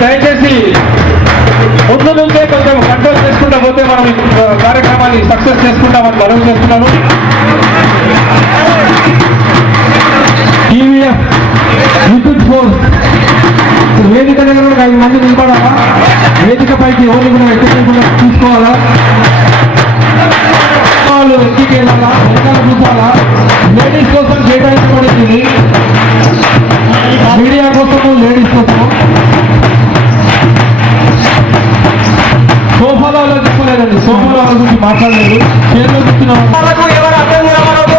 దయచేసి ముందు నుంచే కొంచెం కంట్రోల్ చేసుకుంటా పోతే మనం ఈ కార్యక్రమాన్ని సక్సెస్ చేసుకుంటామని మనవి చేస్తున్నాను. టీవీఎఫ్ విద్యుత్ ఫోర్స్ వేదిక దగ్గర 5 మంది నిలబడాలా, వేదిక పైకి ఎవరిని కూడా ఎక్కకుండా తీసుకోవాలా, వాళ్ళు ఎక్కికి వెళ్ళాలా, వెనకాల కూర్చోవాలా. లేడీస్ కోసం కేటాయించబడింది, మీడియా కోసము లేడీస్ కోసము. సోఫాలో చెప్పలేదండి, సోఫాలో గురించి మాట్లాడలేదు. చేతిలో కూర్చున్న వాళ్ళకు ఎవరు అర్థం కావాలదు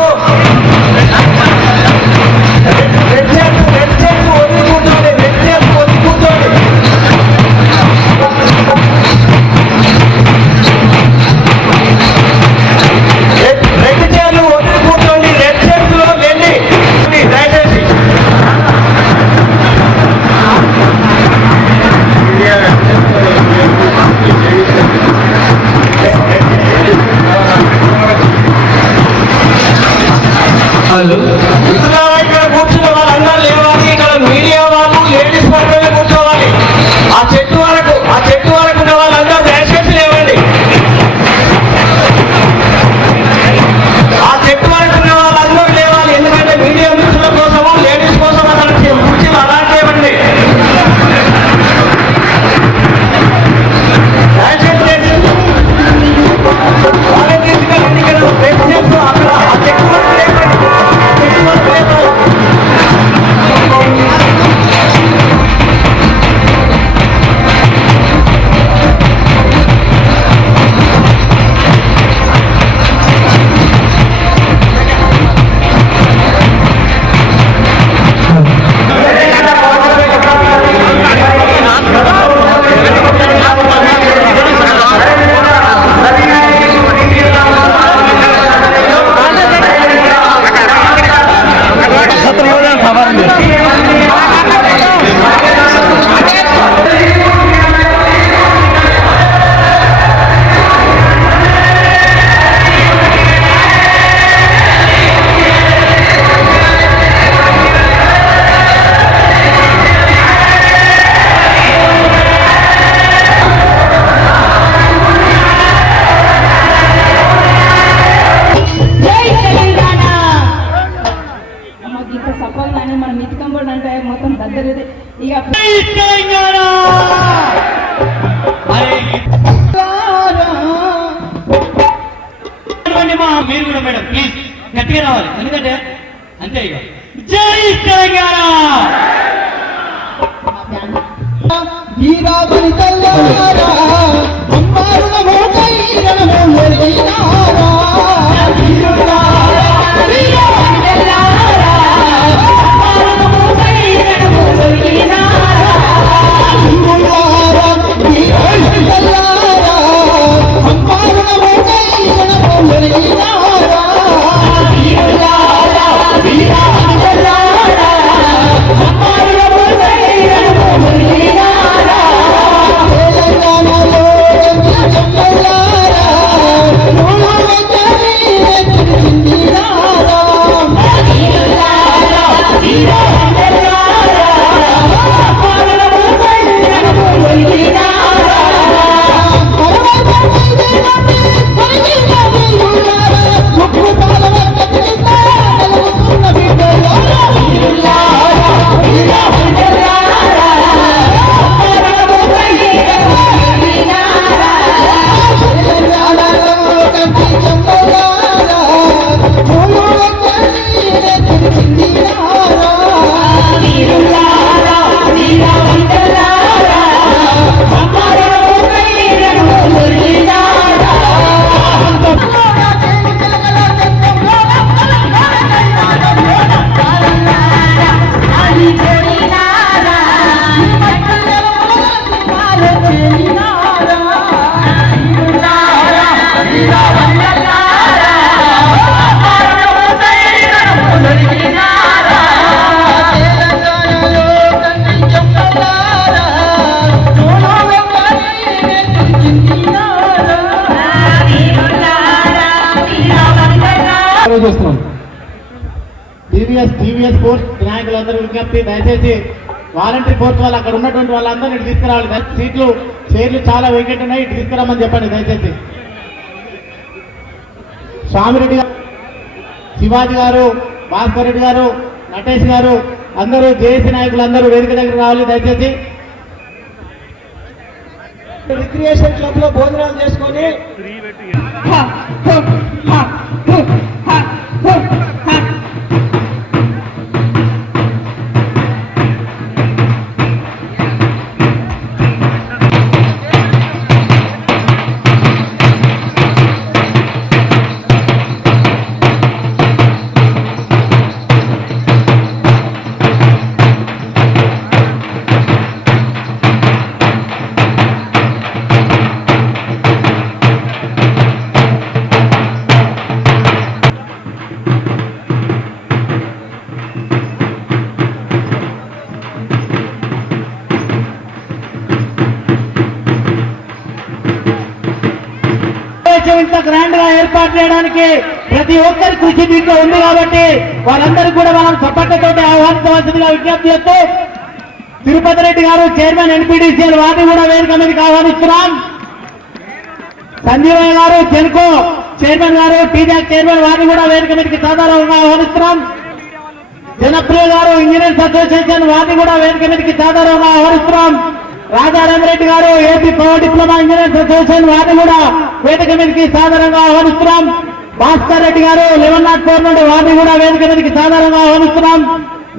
కూర్చున్న వాళ్ళందరూ లేవాలి. ఇక్కడ మీడియా వాళ్ళు లేడీస్ మాత్రమే కూర్చోవాలి. ఆ చెట్టు వరకు ఉన్న వాళ్ళందరూ దయచేసి లేవండి. ఆ చెట్టు వరకు ఉన్న వాళ్ళందరూ లేవాలి. ఎందుకంటే మీడియా మిత్రుల కోసము లేడీస్ కోసం అతను కుర్చీలు అలా లేవండి. దయచేసి వాళ్ళని తీసుకెళ్ళండి. ఇక్కడ అక్కడ ఆ చెట్టు వరకు లేవండి. మీరు కూడా మేడం ప్లీజ్ గట్టిగా రావాలి, ఎందుకంటే అంతే. ఇక జై తెలంగాణ. టీవీఎస్ ఫోర్స్ నాయకులందరూ విజ్ఞప్తి, దయచేసి వాలంటరీ ఫోర్స్ వాళ్ళు అక్కడ ఉన్నటువంటి వాళ్ళందరినీ ఇటు తీసుకురావాలి. చైర్లు చాలా వేకెంట్ ఉన్నాయి, ఇటు తీసుకురామని చెప్పండి దయచేసి. స్వామిరెడ్డి గారు, శివాజీ గారు, భాస్కర్ రెడ్డి గారు, నటేష్ గారు అందరూ జేఏసీ నాయకులు అందరూ వేదిక దగ్గర రావాలి దయచేసి. రిక్రియేషన్ క్లబ్ లో భోజనాలు చేసుకొని ఇంత గ్రాండ్ గా ఏర్పాటు చేయడానికి ప్రతి ఒక్కరి కృషి దీంట్లో ఉంది కాబట్టి వాళ్ళందరికీ కూడా మనం చప్పట్లతో ఆహ్వానించవలసిందిగా విజ్ఞప్తి చేస్తూ తిరుపతి రెడ్డి గారు చైర్మన్ ఎన్పీడీసీఎల్ వారిని కూడా వేదిక మీదకి ఆహ్వానిస్తున్నాం. సంజీవయ్య గారు జెన్కో చైర్మన్ గారు, టీజాక్ చైర్మన్ వారిని కూడా వేదిక మీదకి సాధారణంగా ఆహ్వానిస్తున్నాం. జనప్రియ గారు ఇంజనీర్స్ అసోసియేషన్ వారిని కూడా వేదిక మీదకి సాధారణంగా ఆహ్వానిస్తున్నాం. రాజారామరెడ్డి గారు AP power diploma engineers association వారిని కూడా వేదిక మీదకి సాధారణంగా ఆహ్వానిస్తున్నాం. భాస్కర్ రెడ్డి గారు 1104 నుండి వారిని కూడా వేదిక మీదకి సాధారణంగా ఆహ్వానిస్తున్నాం.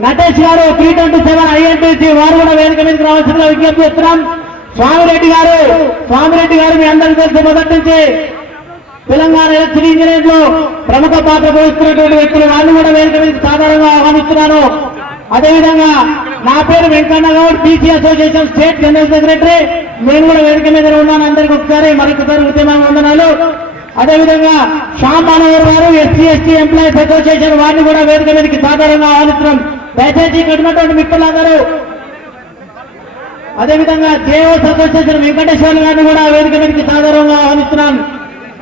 నటేష్ గారు 327 ఐఎన్టీసీ వారు కూడా వేదిక మీదకి రావాల్సిందిగా విజ్ఞప్తి చేస్తున్నాం. స్వామిరెడ్డి గారు మీ అందరికీ తెలిసి మొదటి నుంచి తెలంగాణ ఎలక్ట్రిసిటీ ఇంజనీర్స్ లో ప్రముఖ పాత్ర పోషిస్తున్నటువంటి వ్యక్తులు వారిని కూడా వేదిక మీదకి సాధారణంగా ఆహ్వానిస్తున్నాను. అదేవిధంగా నా పేరు Venkanna Goud, BC association state general secretary. నేను కూడా వేదిక మీద ఉన్నాను. అందరికీ మరొకసారి ఉద్యమ వందనాలు. అదేవిధంగా శ్యామ్ మనోహర్ గారు ఎస్సీ ఎంప్లాయీస్ అసోసియేషన్ వారిని కూడా వేదిక మీదకి సాధారణంగా ఆహ్వానిస్తున్నాం. దయచేసి ఇక్కడ ఉన్నటువంటి మిత్రులందరూ, అదేవిధంగా జేఓస్ అసోసియేషన్ వెంకటేశ్వర గారిని కూడా వేదిక మీదకి సాధారణంగా ఆహ్వానిస్తున్నాం.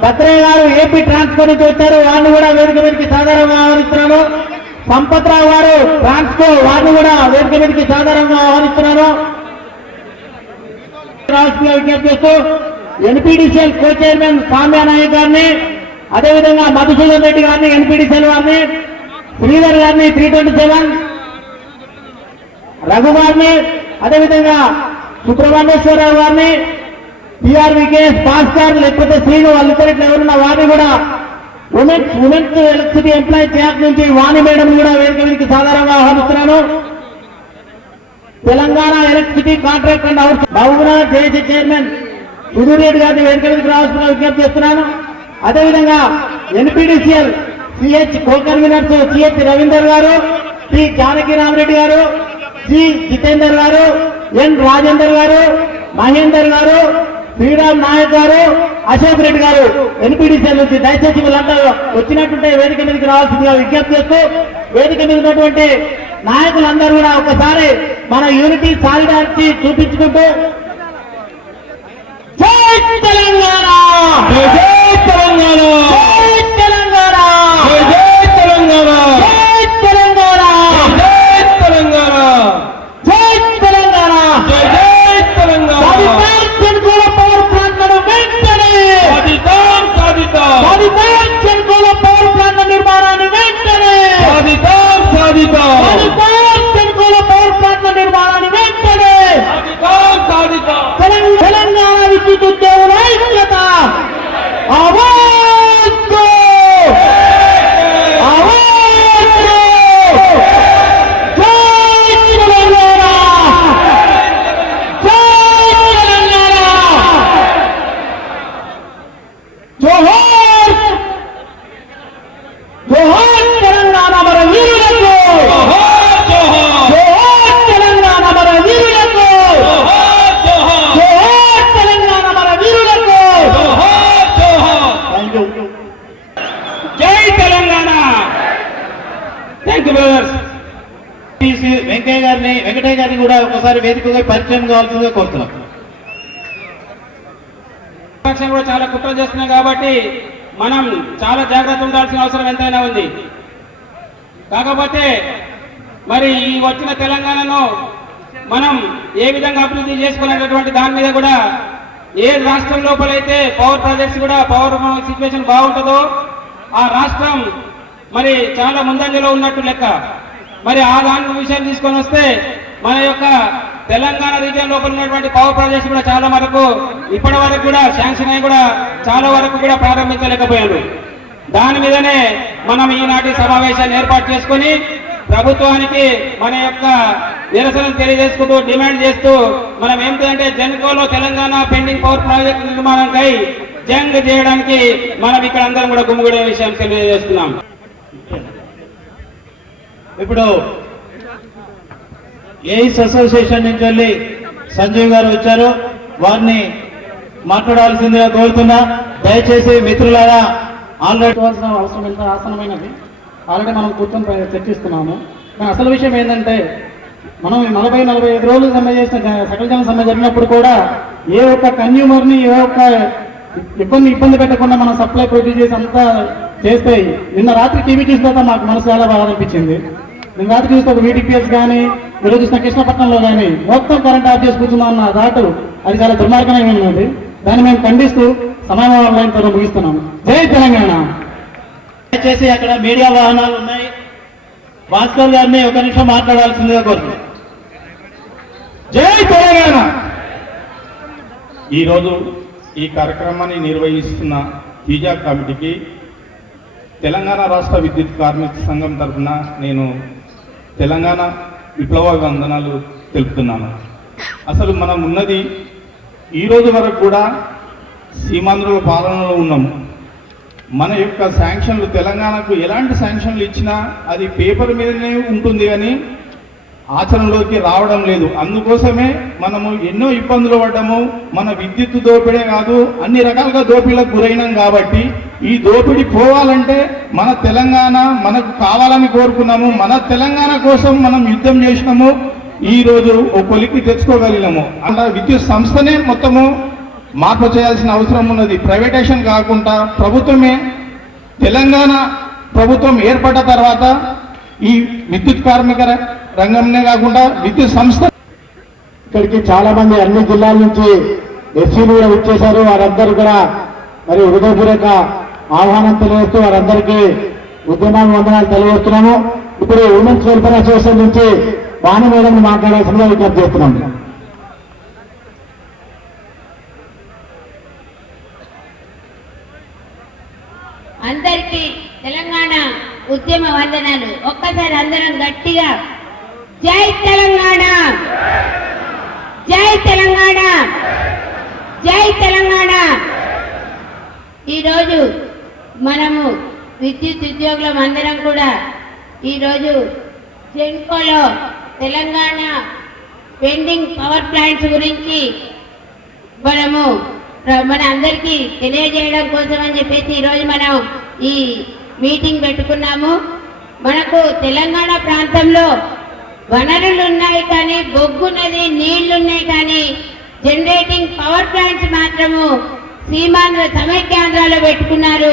భద్రయ్య గారు ఏపీ ట్రాన్స్కో నుంచి వచ్చారు, వారిని కూడా వేదిక మీదకి సాధారణంగా ఆహ్వానిస్తున్నాను. సంపత్రావు గారు ట్రాన్స్కో వారిని కూడా వేదిక మీదకి సాధారణంగా ఆహ్వానిస్తున్నాను. విజ్ఞప్తి చేస్తూ ఎన్పీడీసీఎల్ కో చైర్మన్ సామ్యా నాయక్ గారిని, అదేవిధంగా మధుసూదన్ రెడ్డి గారిని, ఎన్పీడీసీఎల్ వారిని, శ్రీధర్ గారిని 327, రఘు గారిని, అదేవిధంగా సుబ్రహ్మణ్యేశ్వరరావు గారిని, టీఆర్వీకేఎస్ భాస్కర్ లేకపోతే శ్రీను వాళ్ళిద్దరిట్లో ఎవరున్నా వారిని కూడా ఉమెన్స్ ఎలక్ట్రిసిటీ ఎంప్లాయీ యాక్ట్ నుంచి వాణి మేడం కూడా వేదిక మీదకి సాధారణంగా ఆహ్వానిస్తున్నాను. Telangana electricity contract and out Mahabubnagar JAC chairman Sudheer Reddy గారిని వేదిక మీదకి రావాల్సిన విజ్ఞప్తి చేస్తున్నాను. అదేవిధంగా ఎన్పీడీసీఎల్ సిహెచ్ కో కన్వీనర్స్ సిహెచ్ రవీందర్ గారు, టి జానకిరామరెడ్డి గారు, సి జితేందర్ గారు, ఎన్ రాజేందర్ గారు, మహేందర్ గారు, శ్రీరామ్ నాయక్ గారు, అశోక్ రెడ్డి గారు ఎన్పీడీసీఎల్ నుంచి దయచేసి వీళ్ళంతా వచ్చినట్టుంటే వేదిక మీదకి రావాల్సిందిగా విజ్ఞప్తి చేస్తూ వేదిక మీద ఉన్నటువంటి నాయకులందరూ కూడా ఒకసారి మన యూనిటీ సాలిడారిటీ చూపించుకుంటూ జై తెలంగాణ, జై తెలంగాణ, జై తెలంగాణ, జై తెలంగాణ, జై తెలంగాణ, జై తెలంగాణ, జై తెలంగాణ, జై తెలంగాణ. చెన్కోల పవర్ ప్లాంట్లను వెంటనే చెన్కోల పవర్ ప్లాంట్ల నిర్మాణాన్ని వెంటనే చెన్కోల పవర్ ప్లాంట్ల నిర్మాణాన్ని వెంటనే తెలంగాణ విద్యుత్ ఉద్యోగుల ఐక్యత వెంకటయ్య గారిని కూడా ఒకసారి వేదికగా పరిచయం కావాల్సిందిగా కోరుతున్నాం. పక్షం కూడా చాలా కుట్రలు చేస్తున్నాం కాబట్టి మనం చాలా జాగ్రత్త ఉండాల్సిన అవసరం ఎంతైనా ఉంది. కాకపోతే మరి ఈ వచ్చిన తెలంగాణను మనం ఏ విధంగా అభివృద్ధి చేసుకునేటటువంటి దాని మీద కూడా ఏ రాష్ట్రం లోపలైతే పవర్ ప్రాజెక్ట్స్ కూడా పవర్ సిచ్యువేషన్ బాగుంటుందో ఆ రాష్ట్రం మరి చాలా ముందంజలో ఉన్నట్టు లెక్క. మరి ఆ దాని విషయం తీసుకొని వస్తే మన యొక్క తెలంగాణ రీజియన్ లోపల ఉన్నటువంటి పవర్ ప్రాజెక్ట్స్ కూడా చాలా వరకు ఇప్పటి వరకు కూడా శాంక్షన్ అయ్యి కూడా చాలా వరకు కూడా ప్రారంభించలేకపోయారు. దాని మీదనే మనం ఈనాటి సమావేశాన్ని ఏర్పాటు చేసుకొని ప్రభుత్వానికి మన యొక్క నిరసన తెలియజేసుకుంటూ డిమాండ్ చేస్తూ మనం ఏంటంటే జెన్కోలో తెలంగాణ పెండింగ్ పవర్ ప్రాజెక్టు నిర్మాణంకై జంగ్ చేయడానికి మనం ఇక్కడ అందరం కూడా గుమిగూడే విషయం తెలియజేస్తున్నాం. ఇప్పుడు ఏఈస్ అసోసియేషన్ నుంచి వెళ్ళి సంజీవ్ గారు వచ్చారు, వారిని మాట్లాడాల్సిందిగా కోరుతున్నా. దయచేసి మిత్రులారా, ఆల్రెడీ అవసరం ఎంత ఆసనమైనది ఆల్రెడీ మనం కూర్చొని చర్చిస్తున్నాము. కానీ అసలు విషయం ఏంటంటే మనం 40-45 రోజులు సమ్మె చేసిన సకల జన సమ్మె జరిగినప్పుడు కూడా ఏ ఒక్క కన్జ్యూమర్ని ఏ ఒక్క ఇబ్బంది పెట్టకుండా మనం సప్లై ప్రొడ్యూస్ చేసి అంతా చేస్తే నిన్న రాత్రి టీవీ చూసిన తర్వాత మాకు మనసు చాలా బాగా అనిపించింది. నిన్న రాత్రి చూస్తే ఒక వీటీపీఎస్ కానీ ఈరోజు చూసిన కృష్ణపట్నంలో కానీ మొత్తం కరెంట్ ఆఫ్ చేసి కూర్చుందాం అన్న దాటు అది చాలా దుర్మార్గంగా ఉన్నది. దాన్ని మేము ఖండిస్తూ సమయం తో ముగిస్తున్నాము. జై తెలంగాణ. దయచేసి అక్కడ మీడియా వాహనాలు ఉన్నాయి, భాస్కర్ గారిని ఒక నిమిషం మాట్లాడాల్సిందిగా కోరుతున్నాం. జై తెలంగాణ. ఈరోజు ఈ కార్యక్రమాన్ని నిర్వహిస్తున్న తీజా కమిటీకి తెలంగాణ రాష్ట్ర విద్యుత్ కార్మిక సంఘం తరఫున నేను తెలంగాణ విప్లవ వందనాలు తెలుపుతున్నాను. అసలు మనం ఉన్నది ఈరోజు వరకు కూడా సీమాంధ్రుల పాలనలో ఉన్నాము. మన యొక్క శాంక్షన్లు తెలంగాణకు ఎలాంటి శాంక్షన్లు ఇచ్చినా అది పేపర్ మీదనే ఉంటుంది కానీ ఆచరణలోకి రావడం లేదు. అందుకోసమే మనము ఎన్నో ఇబ్బందులు పడ్డాము. మన విద్యుత్ దోపిడే కాదు, అన్ని రకాలుగా దోపిడీలకు గురైనాం. కాబట్టి ఈ దోపిడీ పోవాలంటే మన తెలంగాణ మనకు కావాలని కోరుకున్నాము. మన తెలంగాణ కోసం మనం యుద్ధం చేసినాము. ఈ రోజు ఒక కొలిక్కి తెచ్చుకోగలిగినాము. అలా విద్యుత్ సంస్థనే మొత్తము మార్పు చేయాల్సిన అవసరం ఉన్నది. ప్రైవేటైజేషన్ కాకుండా ప్రభుత్వమే, తెలంగాణ ప్రభుత్వం ఏర్పడ్డ తర్వాత ఈ విద్యుత్ కార్మిక రంగంనే కాకుండా విద్యుత్ సంస్థ ఇక్కడికి చాలా మంది అన్ని జిల్లాల నుంచి ఎస్సీలు కూడా వచ్చేశారు. వారందరూ కూడా మరి హృదయపూర్వక ఆహ్వానం తెలియజేస్తూ వారందరికీ ఉద్యమాన్ని వందనాలు తెలియజేస్తున్నాము. ఇప్పుడు ఉమెన్స్ వెల్ఫేర్ అసోసియేషన్ నుంచి వాణి మేడం మాట్లాడాల్సిందిగా విజ్ఞప్తి చేస్తున్నాం. అందరికీ తెలంగాణ ఉద్యమ వందనాలు. ఒక్కసారి అందరం గట్టిగా జై తెలంగాణ, జై తెలంగాణ, జై తెలంగాణ. ఈరోజు మనము విద్యుత్ ఉద్యోగులం అందరం కూడా ఈరోజు జెన్కోలో తెలంగాణ పెండింగ్ పవర్ ప్లాంట్స్ గురించి మనము మన అందరికీ తెలియజేయడం కోసం అని చెప్పేసి ఈరోజు మనం ఈ మీటింగ్ పెట్టుకున్నాము. మనకు తెలంగాణ ప్రాంతంలో వనరులు ఉన్నాయి కానీ బొగ్గున్నది, నీళ్లున్నాయి కానీ జనరేటింగ్ పవర్ ప్లాంట్స్ మాత్రము సీమాంధ్ర సమైక్యాంధ్రాలో పెట్టుకున్నారు.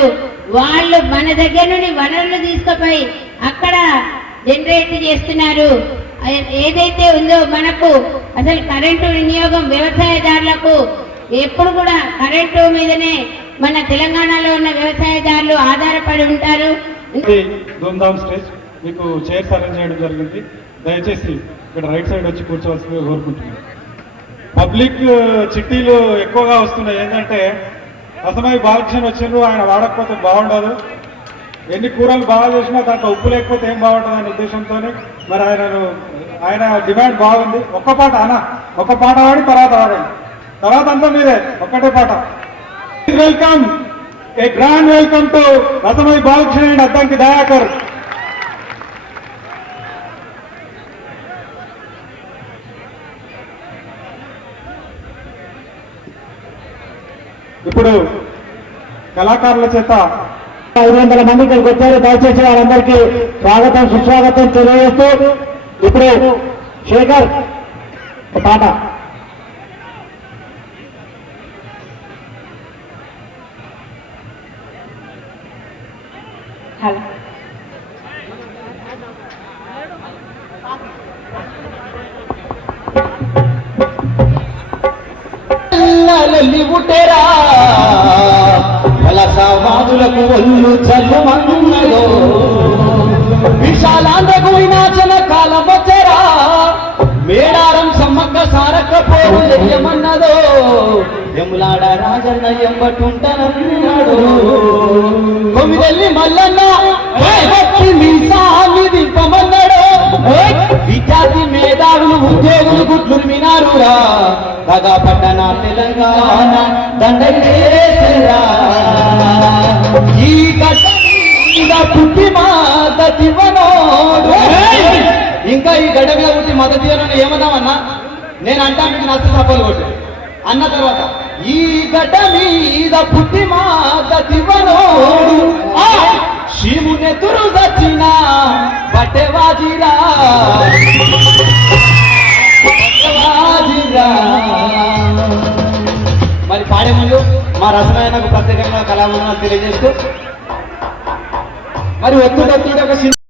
వాళ్ళు మన దగ్గర నుండి వనరులు తీసుకుపోయి అక్కడ జనరేట్ చేస్తున్నారు. ఏదైతే ఉందో మనకు అసలు కరెంటు వినియోగం వ్యవసాయదారులకు ఎప్పుడు కూడా కరెంటు మీదనే మన తెలంగాణలో ఉన్న వ్యవసాయదారులు ఆధారపడి ఉంటారు. ధూమ్ధామ్ స్టేజ్ మీకు చైర్స్ అరేంజ్ చేయడం జరిగింది. దయచేసి ఇక్కడ రైట్ సైడ్ వచ్చి కూర్చోవలసిందిగా కోరుకుంటున్నాను. పబ్లిక్ చిట్టీలు ఎక్కువగా వస్తున్నాయి. ఏంటంటే అసమయ బాలకృష్ణ వచ్చిండ్రు, ఆయన వాడకపోతే బాగుండదు, ఎన్ని కూరలు బాగా చేసినా దాంట్లో ఉప్పు లేకపోతే ఏం బాగుంటుంది అనే ఉద్దేశంతో మరి ఆయన డిమాండ్ బాగుంది. ఒక్క పాట అన్న, ఒక్క పాట వాడి తర్వాత వాడండి, తర్వాత అంతా మీదే ఒక్కటే పాట. Welcome, A grand welcome to Rasamayi Balakrishna and Addanki Dayakar. ఇప్పుడు కళాకారుల చేత 500 మంది ఇక్కడికి వచ్చారు. దయచేసి వారందరికీ స్వాగతం సుస్వాగతం తెలియజేస్తూ ఇప్పుడు శేఖర్ ఒక పాట. హలో లొల్లి పుట్టేరా వలసవాదులకు ఒళ్ళు చల్లుమన్నదో విశాలాంధ్రకు వినాశన కాలం వచ్చరా మేడారం సమ్మక్క సారక్క పోరు చెయ్యమన్నదో ఎములాడ రాజన్న ఎంబటుంటానన్నాడు కొమిదెల్లి మల్లన్న మీ సామి దింపమన్నాడు విద్యార్థి మేధావులు ఉద్యోగులు గుడ్లు మినారురా దగా పట్టణ తెలంగాణ దండేసరా ఈ గడ్డ మీద పుట్టి మాతతివనోడు ఇంకా ఈ గడ్డ మీద పుట్టి మద్దతు ఇవ్వనని ఏమన్నామన్నా నేను అంటా మీకు నష్ట సభలు కొట్టు అన్న తర్వాత ఈ గడ్డ మీద పుట్టి మాతతివనోడు శివునెదురు వచ్చిన బట్టెవాజిరా మరి పాడే ముందు మా రసనాయనకు ప్రత్యేకంగా కళావందనాలు తెలియజేస్తూ మరి ఒత్తుడు ఒక